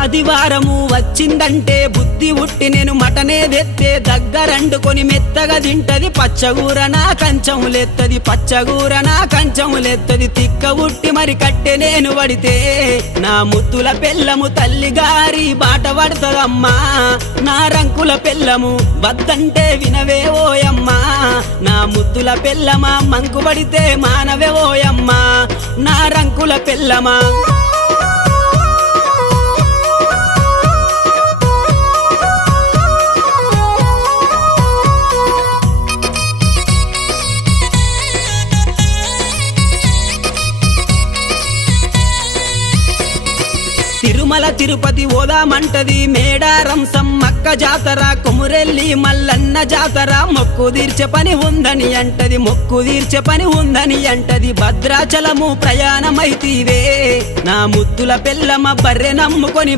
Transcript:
ఆదివారము వచ్చిందంటే బుద్ధి ఉట్టి నేను మటనే తెత్తే దగ్గరండుకొని మెత్తగా తింటది. పచ్చగూర నా కంచములెత్తది పచ్చగూర నా కంచములెత్తది. తిక్క ఉట్టి మరి కట్టె నేను పడితే నా ముత్తుల పెళ్ళము తల్లి గారి బాట పడుతుందమ్మా. నా రంకుల పెళ్ళము వద్దంటే వినవే ఓయమ్మా. నా ముత్తుల పెళ్ళమా మంకు పడితే మానవే ఓయమ్మా. నా రంకుల పెళ్ళమా. తిరుమల తిరుపతి ఓదామంటది. మేడారం సమ్మక్క జాతర కొమురెల్లి మల్లన్న జాతర. మొక్కు తీర్చే పని ఉందని అంటది మొక్కు తీర్చే పని ఉందని అంటది. భద్రాచలము ప్రయాణమైతీవే. నా ముద్దుల పెళ్ళమ బర్రె నమ్ముకొని